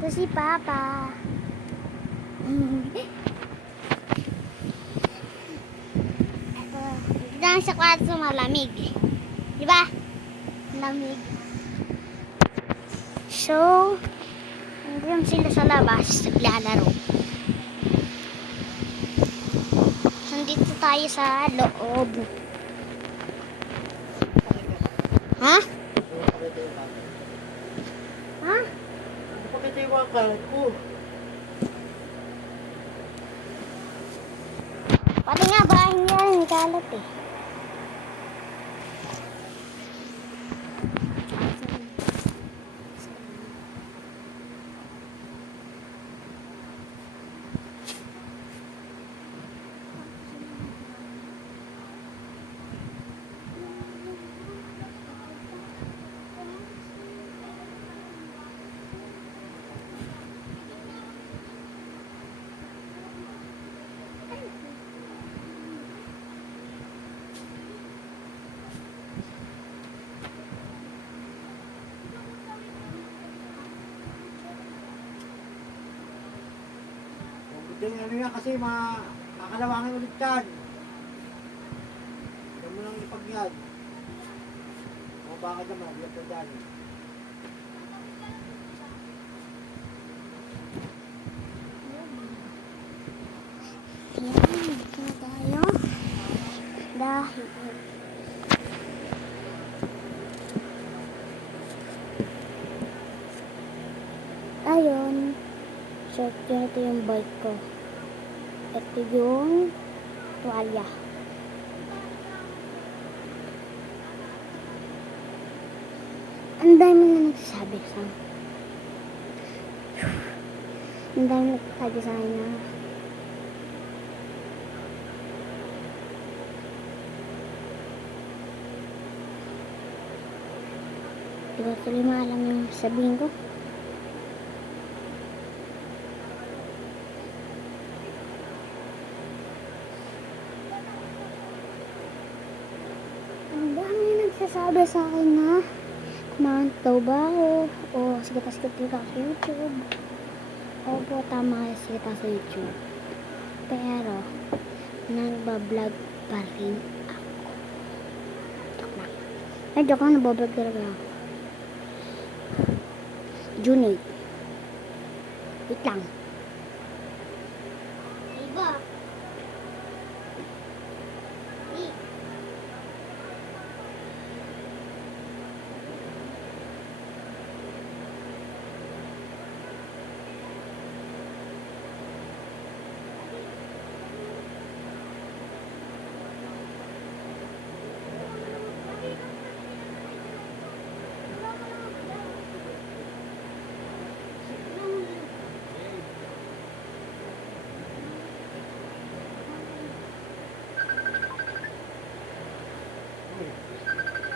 Ito si Papa. Ito. Dito lang sa kwarto malamig. Di ba? Lamig. So, nandiyan sila sa labas. Naglalaro. Nandito tayo sa loob. Ha? Ha? Pakita yung wakal ko. Pati nga bahay niya rin kalat eh. Yung ano yan kasi makalawangin ulit yan. Huwag mo lang ipag yan. O baka naman, yan po dyan. Ayan, dito na tayo. Dahil ayun, so ito yung bike ko. Ito yung tuwalya. Ang dami na nagsasabi sa ang dami nagsasabi sa akin na di ko tuloy maalam yung sabihin ko. Ang dami nagsasabi sa akin na kumantaw ba o sikat-sikat dito sa YouTube. Opo, tama ka sikat sa YouTube. Pero, nagbablog pa rin ako. Joke lang. Ay, joke lang, nagbablog talaga ako. June 8. Wait lang. Iba.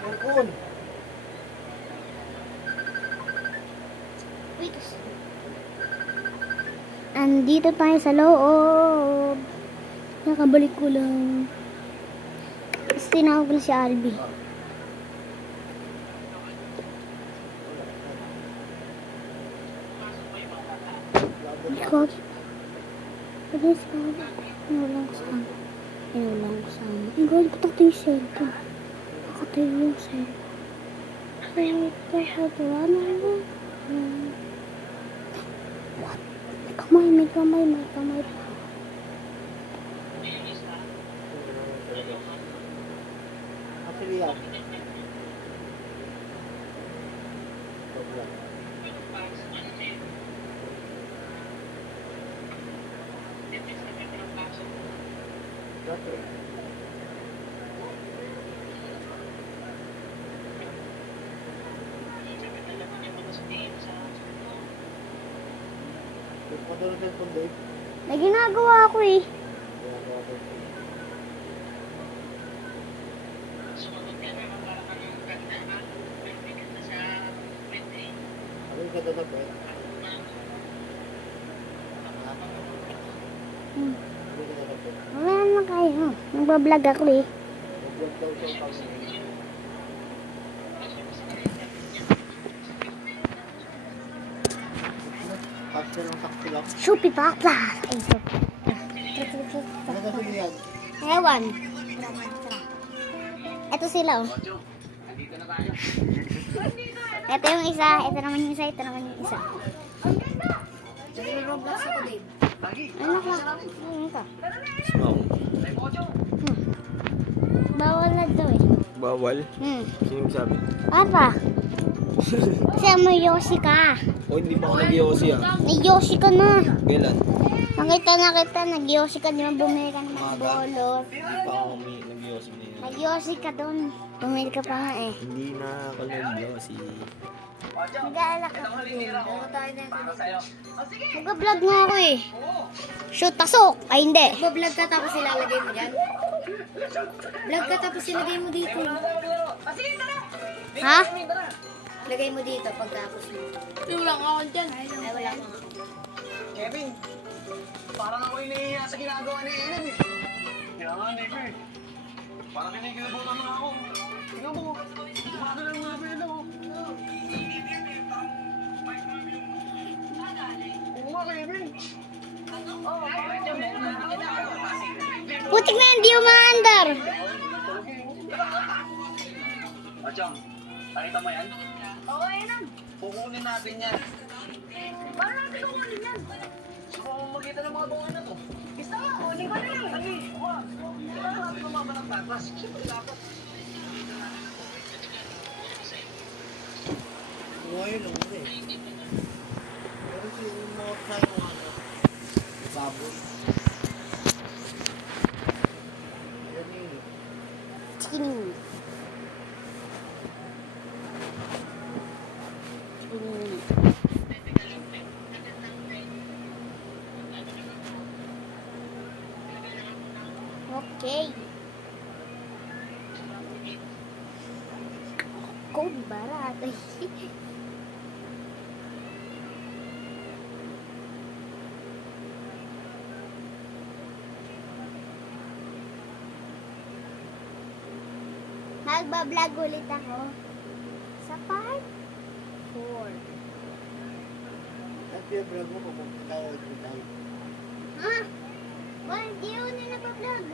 Aircon. Andito tayo sa loob. Nakabalik ko lang. Tapos tinawag ko si Albi. Ikaw. Sabi si Albi. Inulang ko sa Ikaw, patak yung cellphone. Nakatayo yung cellphone. What? May kamay pa. Actually yan. May ginagawa ako eh. Wala naman kayo. Nagbablog ako eh. Pero sakto lang. Shopee Papa. Ay, Shopee. Ano kasi yan? Ewan. Ito sila, oh. Ito yung isa, ito naman yung isa, ito naman yung isa. Nagro-roblox ako, Dave. Ano ka? Ano ka? Smoke. Bawal na daw eh. Bawal? Sino sabi? Papa. Kasi may Yoshi ka. O hindi pa ako nag-Yossi ah. Nag-Yoshi ka na. Kailan? Nakita na kita, nag-Yoshi ka. Di ba bumili ka ng Umaga. bolot? Hindi pa ako nag-Yossi ngayon. Nag-Yoshi ka doon. Bumili ka pa nga eh. Hindi na ako nag-Yossi. Nag-aalak ako din. Dalawa tayo na ito. Mag-vlog nga ako eh. Shoot, pasok! Ay, hindi. Mag-vlog ka tapos ilalagay mo dyan. Vlog ka tapos ilagay mo dito. Ha? Lagay mo dito pagkapos mo. Wala ka ako dyan. Ay, wala ka nga. Kevin, parang ako iniiya sa ginagawa ni Ellen eh. Kaya nga, neighbor. Parang kinikilabutan na ako. Tingnan mo, umaga lang mga pila ko. Oo nga, Kevin. Putik na hindi umaandar. Achang, nakita mo yan? Oo, yan. Kukunin natin yan. Paano natin kukunin yan? Sa pamamagitan ng mga bunga na to. Isa nga, kunin ko na yan. Ay, wag. Kailangan natin lumaba ng tatas. Siyempre dapat. Ngayon lang muna eh. Pero yung mga try mo ano, baboy. Yan yun. Chikining. Chikining. Okay. Code barat. Magbablog ulit ako sa part 4. At yung vlog mo, pupunta tayo ulit tayo. Ha? Well, di yun na nagbablog.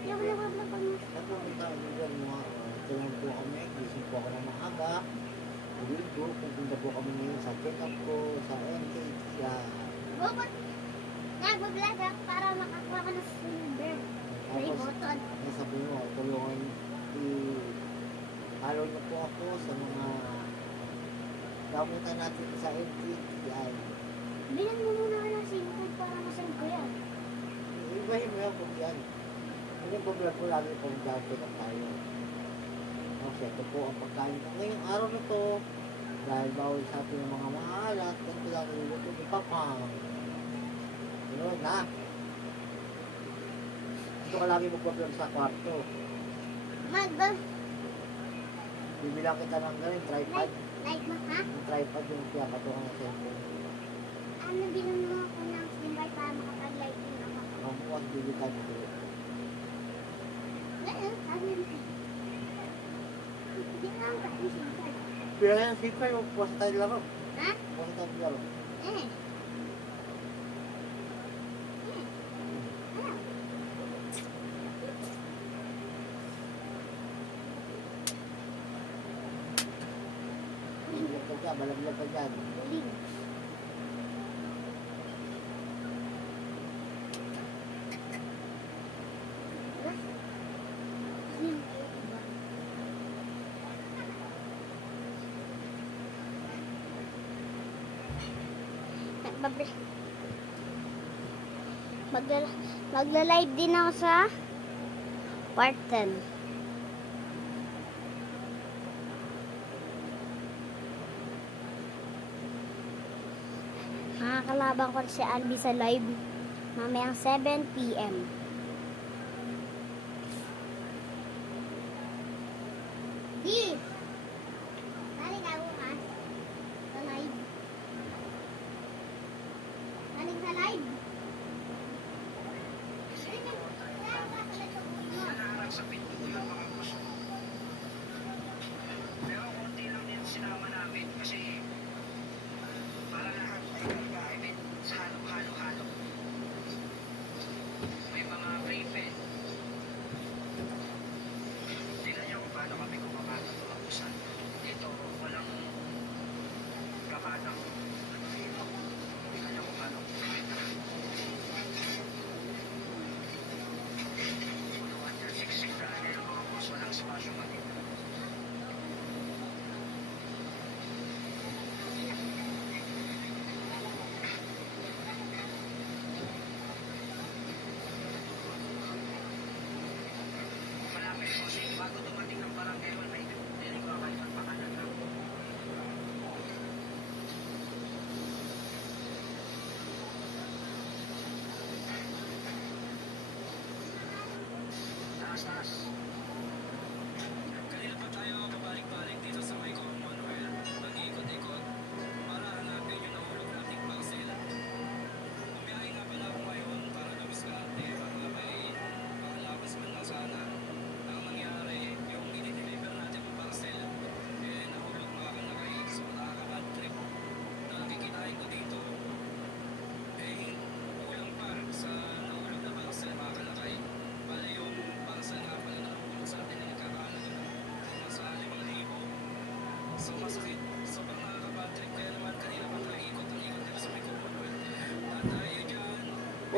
Di ako nagbablog pa mo. Nagpupunta tayo ulit mo. Tulungan po kami. Gising po ako ng maaga. Ulit po, pupunta po kami ngayon sa check-up ko, sa NKTR. Bukod, nagbablog ako para makakuha ka ng silver. May Tapos, button. nasabi mo, tulungan follow niyo po ako sa mga gamutan natin sa NKTI. Bilan mo muna ka ng silver para masend ko yan. Ibahin mo yan kung yan. Hindi po vlog ko lagi kung dati na tayo. Okay, ito po ang pagkain ko. Ngayong araw na to, dahil bawal sa atin ng mga maalat, ito lang niluluto ni Papang. Yun na. Ito ka lagi magpa-vlog sa kwarto. Bibilang kita ng ganun, tripod. Like mo, ha? Yung tripod yung pinakatungan ng cellphone. Ano bilang mo ako ng silver para makapag-like din ako? Ang buwan, bibigyan mo. Ngayon, sabi mo. Hindi na ako kain silver. Pero yan, siyempre, magpuwasa tayo laro. Ha? Magpuwasa tayo laro. Eh. Balaglag ka dyan, balaglag ka dyan. Uling. Magla-live din ako sa part 10. Makakalaban ko si Albi sa live mamayang 7 PM. Di! Balik ka bukas sa live. Balik sa live. Pero konti lang din sinama namin kasi para lahat ay kakainin.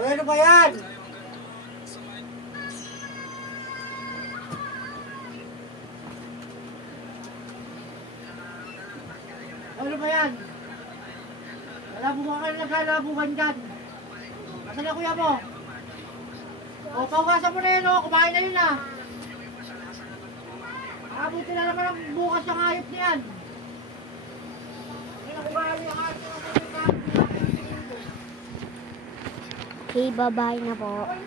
Ano ba yan? Ano ba yan? Nalabuhan ka na naglalabuhan dyan. Asan na kuya mo? O, paugasan mo na yun o. Kumain na yun ah. Abuti na naman ang bukas ng hayop niyan. Hindi na kumahali ang hayop niyan. Okay, bye-bye na po. Ay,